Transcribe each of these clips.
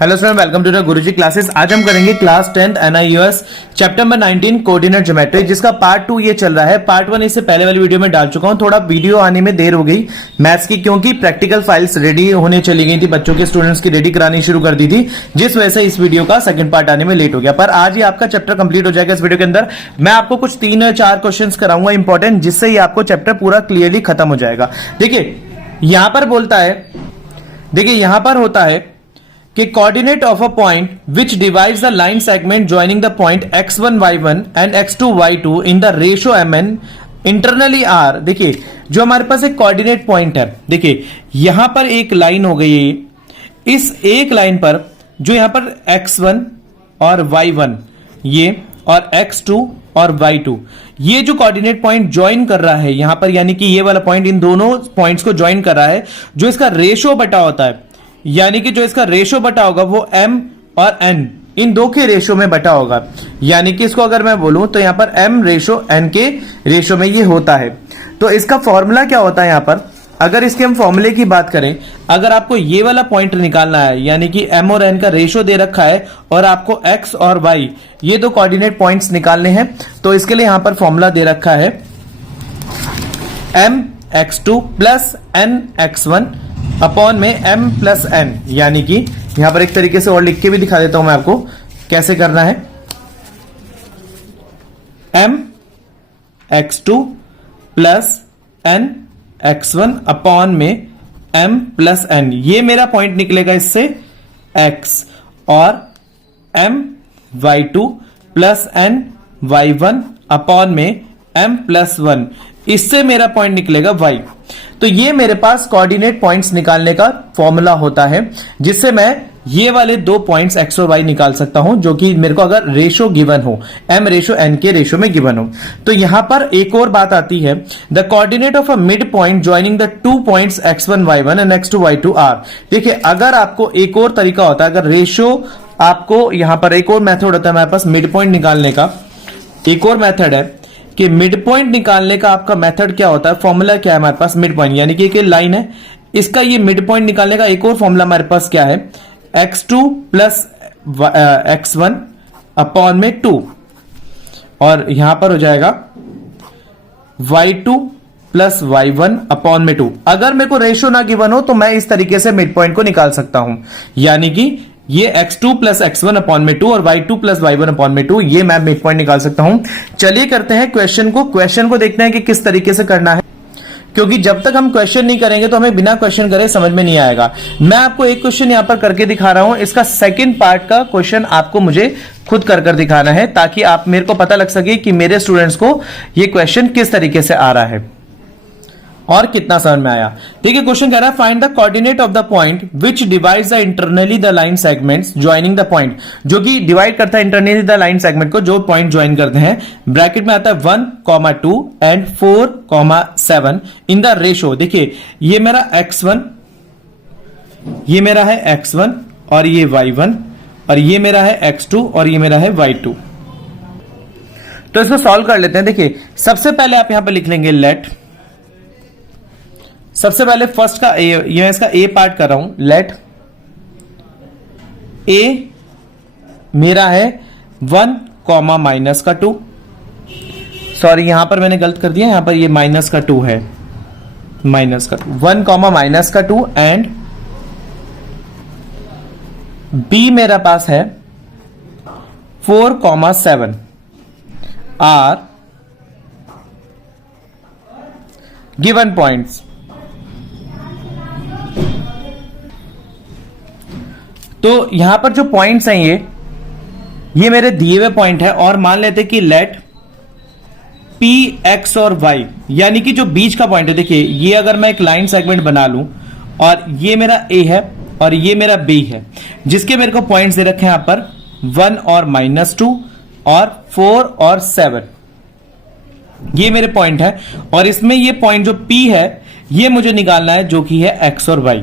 Hello student, welcome to the Guruji classes. आज हम करेंगे class 10th NIUS chapter number 19 coordinate geometry, जिसका part 2 ये चल रहा है। पार्ट 1 इससे पहले वाली वीडियो में डाल चुका हूं। थोड़ा वीडियो आने में देर हो गई मैथ्स की, क्योंकि प्रैक्टिकल फाइल्स रेडी होने चली गई थी, बच्चों के स्टूडेंट्स की रेडी करानी शुरू कर दी थी, जिस वजह से इस वीडियो का सेकंड पार्ट आने में लेट हो गया। पर आज ही आपका चैप्टर कंप्लीट हो जाएगा। इस वीडियो के अंदर मैं आपको कुछ 3-4 क्वेश्चन कराऊंगा इंपॉर्टेंट, जिससे ही आपको चैप्टर पूरा क्लियरली खत्म हो जाएगा। देखिए यहां पर बोलता है, देखिए यहां पर होता है कि coordinate of a point which divides the line segment joining the point x1 y1 and x2 y2 in the ratio mn internally r। देखिए जो हमारे पास एक कोऑर्डिनेट पॉइंट है, देखिए यहां पर एक लाइन हो गई है, इस एक लाइन पर जो यहां पर x1 और y1 ये और x2 और y2 ये जो कोऑर्डिनेट पॉइंट ज्वाइन कर रहा है यहां पर, यानी कि ये वाला पॉइंट इन दोनों पॉइंट्स को ज्वाइन कर रहा है, जो इसका रेशियो बटा होता है, यानी कि जो इसका रेशियो बटा होगा वो m और n इन दो के रेशियो में बटा होगा। यानी कि इसको अगर मैं बोलूं तो यहां पर m रेशियो n के रेशियो में ये होता है। तो इसका फॉर्मूला क्या होता है यहां पर, अगर इसके हम फॉर्मूले की बात करें, अगर आपको ये वाला पॉइंट निकालना है, यानी कि m और n का रेशियो दे रखा है और आपको x और y ये दो कोऑर्डिनेट पॉइंट्स निकालने हैं, तो इसके लिए यहां पर फॉर्मूला दे रखा है m x2 plus n x1 upon में m प्लस n। यानी कि यहां पर एक तरीके से और लिख के भी दिखा देता हूं मैं आपको कैसे करना है। m x2 plus n x1 upon में m प्लस n, ये मेरा पॉइंट निकलेगा इससे x, और m y2 plus n y1 upon में m प्लस 1, इससे मेरा पॉइंट निकलेगा y। तो ये मेरे पास कोऑर्डिनेट पॉइंट्स निकालने का फॉर्मूला होता है, जिससे मैं ये वाले दो पॉइंट्स x और y निकाल सकता हूं, जो कि मेरे को अगर रेशो गिवन हो, m रेशो n के रेशो में गिवन हो। तो यहां पर एक और बात आती है, the coordinate of a mid point joining the two points x1 y1 and x2 y2 are. देखिए अगर आपको एक और तरीका होता है, अगर रेशो आपको यहां पर एक और मेथड होता है हमारे पास मिड पॉइंट निकालने का, एक और मेथड है कि मिड पॉइंट निकालने का आपका मेथड क्या होता है, फॉर्मूला क्या है हमारे पास मिड पॉइंट, यानी कि एक लाइन है, इसका ये मिड पॉइंट निकालने का एक और फॉर्मूला हमारे पास क्या है, x2 प्लस x1 अपॉन में 2, और यहां पर हो जाएगा y2 प्लस y1 अपॉन में 2। अगर मेरे को रेशियो ना गिवन हो तो मैं इस तरीके से मिड पॉइंट को निकाल सकता हूं, यानी कि ये x2 प्लस x1 अपॉन में 2 और y2 प्लस y1 अपॉन में 2, ये मैं मिड पॉइंट निकाल सकता हूं। चलिए करते हैं क्वेश्चन को देखते हैं कि किस तरीके से करना है, क्योंकि जब तक हम क्वेश्चन नहीं करेंगे तो हमें बिना क्वेश्चन करे समझ में नहीं आएगा। मैं आपको एक क्वेश्चन यहां पर करके दिखा रहा हूं, इसका सेकंड पार्ट का क्वेश्चन आपको मुझे खुद कर दिखाना है, ताकि आप मेरे को पता लग सके कि मेरे स्टूडेंट्स को ये क्वेश्चन किस तरीके से आ रहा है और कितना समझ में आया। ठीक है, क्वेश्चन कह रहा है find the coordinate of the point which divides the internally the line segments joining the point, जो कि डिवाइड करता है इंटरनली द लाइन सेगमेंट को, जो पॉइंट ज्वाइन करते हैं। ब्रैकेट में आता है 1, 2 एंड 4, 7 इन द रेशियो। देखिए ये मेरा x1, ये मेरा है x1 और ये y1, और ये मेरा है x2 और ये मेरा है y2। तो इसको सॉल्व कर लेते हैं। देखिए सबसे पहले आप यहां पर लिख लेंगे लेट, सबसे पहले फर्स्ट का ए, ये मैं इसका ए पार्ट कर रहा हूं, लेट ए मेरा है 1, माइनस का 2, सॉरी यहां पर मैंने गलत कर दिया, यहां पर ये माइनस का 2 है, माइनस का 2, 1, माइनस का 2 एंड बी मेरा पास है 4, 7 आर गिवन पॉइंट्स। तो यहां पर जो पॉइंट्स हैं ये मेरे दिए हुए पॉइंट है, और मान लेते कि लेट p x और y, यानी कि जो बीच का पॉइंट है, देखिए ये अगर मैं एक लाइन सेगमेंट बना लूं और ये मेरा a है और ये मेरा b है, जिसके मेरे को पॉइंट्स दे रखे हैं यहां पर 1 और -2 और 4 और 7, ये मेरे पॉइंट है। और इसमें ये पॉइंट जो p है ये मुझे निकालना है, जो कि है x और y।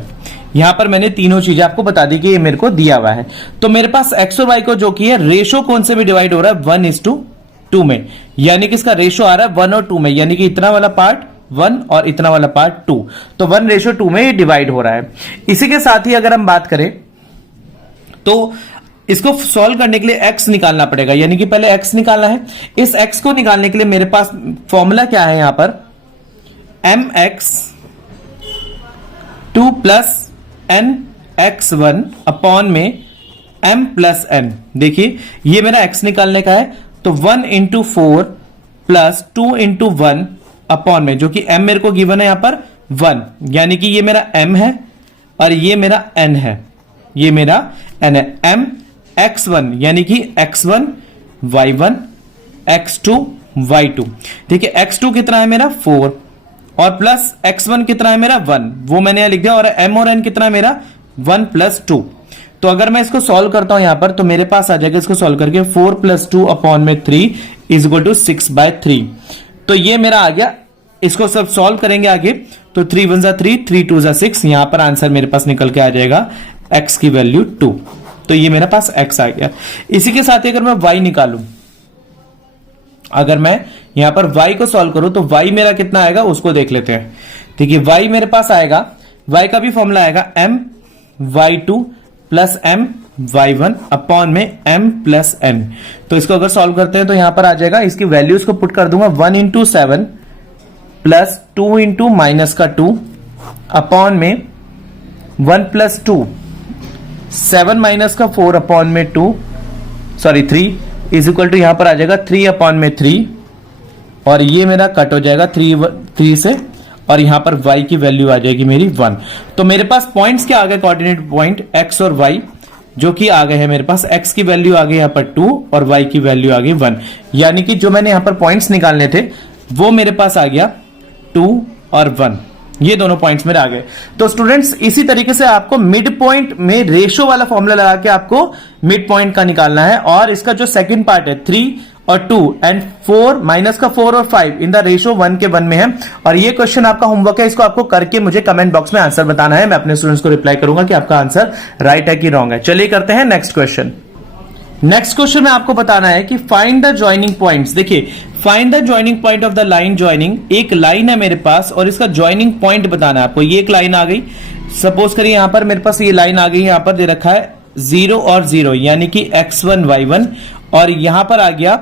यहां पर मैंने तीनों चीजें आपको बता दी कि ये मेरे को दिया हुआ है। तो मेरे पास x और y को जो कि है रेशो कौन से में डिवाइड हो रहा है, 1:2 में, यानी कि इसका रेशो आ रहा है 1 और 2 में, यानी कि इतना वाला पार्ट 1 और इतना वाला पार्ट 2, तो 1:2 में ये डिवाइड हो रहा है। इसी के साथ ही अगर हम बात करें तो इसको सॉल्व करने के लिए x निकालना पड़ेगा, यानी कि पहले x निकालना है। इस x को निकालने के लिए मेरे पास फॉर्मूला क्या है यहां पर, mx 2 plus n x1 upon में m प्लस n। देखिए ये मेरा x निकालने का है, तो 1 इंटू 4 प्लस 2 इंटू 1 अपॉन में, जो कि m मेरे को गिवन है यहां पर 1, यानी कि ये मेरा m है और ये मेरा n है, ये मेरा n है। m x1 यानी कि x1 y1 x2 y2। देखिए x2 कितना है मेरा 4 और प्लस x1 कितना है मेरा 1, वो मैंने यहां लिख दिया, और m और n कितना है मेरा 1 प्लस 2। तो अगर मैं इसको सॉल्व करता हूं यहां पर, तो मेरे पास आ जाएगा इसको सॉल्व करके 4 प्लस 2 अपॉन में 3 इज इक्वल टू 6/3। तो ये मेरा आ गया। इसको सब सॉल्व करेंगे आगे, तो 3 1 3, 3 2 6, यहां पर आंसर मेरे पास निकल के आ जाएगा x की वैल्यू 2। तो ये मेरे पास x आ गया। इसी के साथ ही अगर मैं y निकालूं, अगर मैं यहां पर y को सॉल्व करूं तो y मेरा कितना आएगा उसको देख लेते हैं। देखिए y मेरे पास आएगा, y का भी फॉर्मूला आएगा m y2 plus m y1 upon में m प्लस n। तो इसको अगर सॉल्व करते हैं तो यहां पर आ जाएगा, इसकी वैल्यूज को पुट कर दूंगा, 1 इंटू 7 प्लस 2 इंटू माइनस का 2 अपॉन में 1 प्लस 2, 7 माइनस का 4 अपॉन में 2, सॉरी 3 इज इक्वल टू यहां पर आ जाएगा 3 अपॉन में 3, और ये मेरा कट हो जाएगा 3 से, और यहां पर y की वैल्यू आ जाएगी मेरी 1। तो मेरे पास पॉइंट्स क्या आ गए, कोऑर्डिनेट पॉइंट x और y, जो कि आ गए हैं मेरे पास, x की वैल्यू आ गई यहां पर 2 और y की वैल्यू आ गई 1, यानी कि जो मैंने यहां पर पॉइंट्स निकालने थे वो मेरे पास आ गया 2 और 1, ये दोनों पॉइंट्स मेरे आ गए। तो स्टूडेंट्स इसी तरीके से आपको मिड पॉइंट में रेशो वाला फॉर्मूला लगा के आपको मिड पॉइंट का निकालना है, और इसका जो सेकंड पार्ट है 3 और 2 एंड 4 माइनस का 4 और 5 इन द रेशो 1 के 1 में है। और ये क्वेश्चन आपका होमवर्क है, इसको आपको करके मुझे कमेंट बॉक्स में आंसर बताना है। मैं अपने स्टूडेंट्स को रिप्लाई करूंगा कि आपका आंसर राइट है कि रॉन्ग है। चलिए करते हैं नेक्स्ट क्वेश्चन। नेक्स्ट क्वेश्चन में आपको बताना है कि फाइंड द जॉइनिंग पॉइंट्स। देखिए find the joining point of the line joining, एक लाइन है मेरे पास और इसका जॉइनिंग पॉइंट बताना है आपको। ये एक लाइन आ गई, सपोज करिए यहां पर मेरे पास ये लाइन आ गई, यहां पर दे रखा है 0 और 0 यानी कि x1 y1, और यहां पर आ गया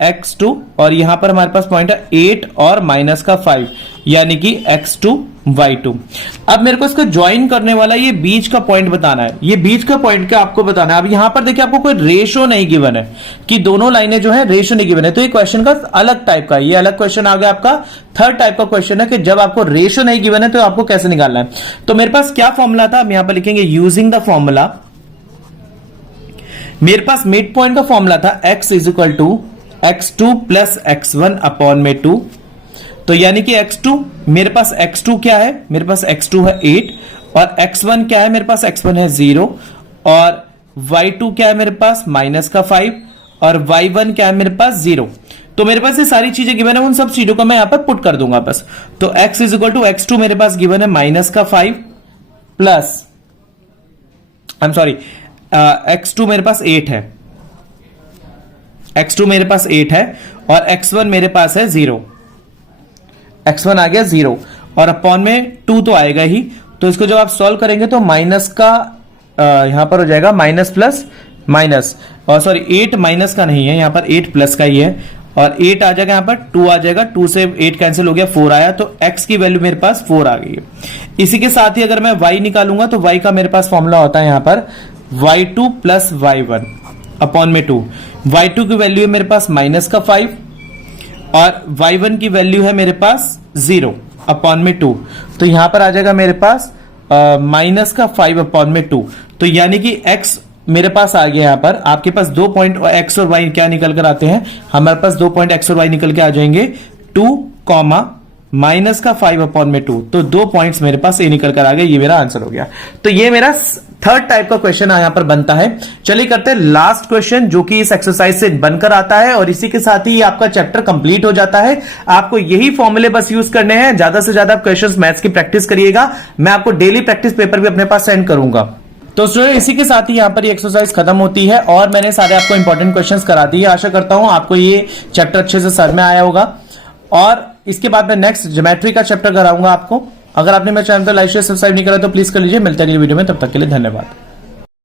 x2, और यहां पर हमारे पास पॉइंट है 8 और माइनस का 5 यानी कि x2 y2। अब मेरे को इसको ज्वाइन करने वाला ये बीच का पॉइंट बताना है, ये बीच का पॉइंट क्या आपको बताना है। अब यहां पर देखिए आपको कोई रेशो नहीं गिवन है कि दोनों लाइनें जो है रेशो नहीं गिवन है, तो ये क्वेश्चन का अलग टाइप का, ये अलग क्वेश्चन आ गया आपका। थर्ड टाइप का क्वेश्चन है कि जब आपको रेशो नहीं गिवन है तो आपको कैसे निकालना है। तो मेरे पास क्या फॉर्मूला था, हम यहां पर लिखेंगे यूजिंग द फॉर्मूला। मेरे पास मिड पॉइंट का फॉर्मूला था x is equal to x2 plus x1 upon में 2। तो यानी कि x2 मेरे पास x2 क्या है, मेरे पास x2 है 8, और x1 क्या है, मेरे पास x1 है 0, और y2 क्या है मेरे पास माइनस का 5, और y1 क्या है मेरे पास 0। तो मेरे पास ये सारी चीजें गिवन है, उन सब चीजों को मैं यहां पर पुट कर दूंगा बस। तो x is equal to x2 मेरे पास गिवन है माइनस का 5 प्लस x2 मेरे पास 8 है, x2 मेरे पास 8 है, और x1 मेरे पास है 0, x1 आ गया 0, और अपॉन में 2 तो आएगा ही। तो इसको जब आप सॉल्व करेंगे तो माइनस का यहां पर हो जाएगा माइनस प्लस माइनस, और सॉरी 8 माइनस का नहीं है, यहां पर 8 प्लस का ही है, और 8 आ जाएगा, यहां पर 2 आ जाएगा, 2 से 8 कैंसिल हो गया, 4 आया, तो x की वैल्यू मेरे पास 4 आ गई है। इसी के साथ ही अगर मैं y निकालूंगा तो y का मेरे पास फॉर्मूला होता है यहां पर y2 प्लस y1 अपॉन में 2। y2 की वैल्यू है मेरे पास माइनस का 5, और y1 की वैल्यू है मेरे पास 0 अपॉन में 2। तो यहां पर आ जाएगा मेरे पास माइनस का 5 अपॉन में 2। तो यानी कि x मेरे पास आ गया, यहां पर आपके पास 2 पॉइंट x और y क्या निकल कर आते हैं, हमारे पास 2 पॉइंट x और y निकल के आ जाएंगे 2, माइनस का 5 अपॉन में 2। तो 2 पॉइंट्स मेरे पास ये निकल कर आ गए, ये मेरा आंसर हो गया। तो ये मेरा थर्ड टाइप का क्वेश्चन यहां पर बनता है। चलिए करते हैं लास्ट क्वेश्चन जो कि इस एक्सरसाइज से बनकर आता है, और इसी के साथ ही आपका चैप्टर कंप्लीट हो जाता है। आपको यही फॉर्मूले बस यूज करने हैं, ज्यादा से ज्यादा क्वेश्चंस मैथ्स की प्रैक्टिस करिएगा। मैं आपको डेली प्रैक्टिस पेपर भी अपने पास सेंड करूंगा। तो स्टूडेंट इसी के साथ ही यहां पर ये एक्सरसाइज खत्म होती है, और मैंने सारे आपको इंपॉर्टेंट क्वेश्चंस करा दिए। आशा करता हूं आपको ये चैप्टर अच्छे से समझ में आया होगा, और इसके बाद मैं नेक्स्ट ज्योमेट्री का चैप्टर कराऊंगा आपको। अगर आपने मेरे चैनल पर लाइक शेयर सब्सक्राइब नहीं करा तो प्लीज कर लीजिए। मिलते हैं अगली वीडियो में, तब तक के लिए धन्यवाद।